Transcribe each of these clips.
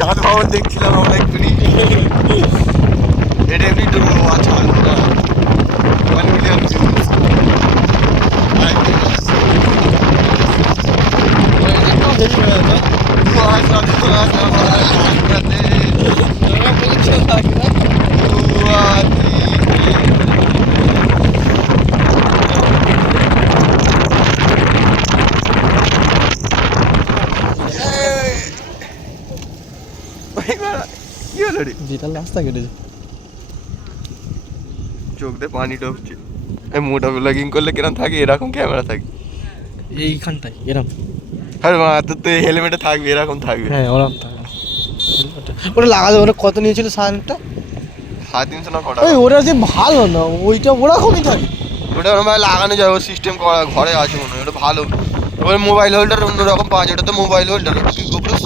চাঁদ ভবন দেখছিলাম আমরা এক্ষুনি। এটা এমনি ডুবো আচ্ছা 1 মিলিয়ন কি হলো রে? যেটা রাস্তা কেটেছে চোখ দিয়ে পানি ঢুকছে। এই মোটা ব্লগিং করলে কিরম থাকে, এরকম ক্যামেরা থাকে এইখানটায় এরকম। আরে মা তোর তো হেলমেটে থাকবে, এরকম থাকবে। হ্যাঁ ওরকম ওটা লাগাতে ওটা কত নিয়েছিল সাড়ে 350 না কটা? ওই ওটা যে ভালো না, ওইটা ওরকমই থাকে। ওটা ওরকম লাগানো যায়, ওর সিস্টেম করা ঘরে আছে মনে হয়, ওটা ভালো। ওর মোবাইল হোল্ডার অন্যরকম পাওয়া যায়, ওটা তো মোবাইল হোল্ডার, ওটা কি গোপ্রো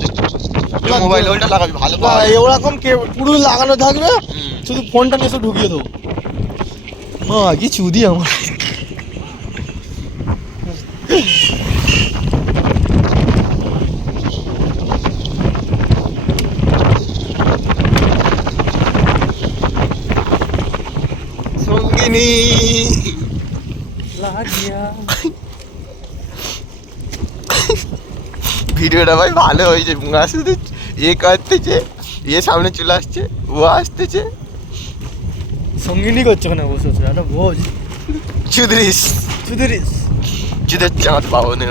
মোবাইল হোল্ডার লাগাবি ভালো পাওয়া যায়। ওরকম পুরো লাগানো থাকবে, শুধু ফোনটা নিয়ে এসে ঢুকিয়ে দেবো। কি চুদি আমার। সঙ্গিনী ভিডিওটা ভাই ভালো হয়েছে। শুধু এ করতেছে, এ সামনে চলে আসছে, ও আসতেছে, সঙ্গিনী করছে ওখানে বসে বসে, একটা বোঝ চুদরিস চুদিরিস। চুদের চাঁদ পাবো না।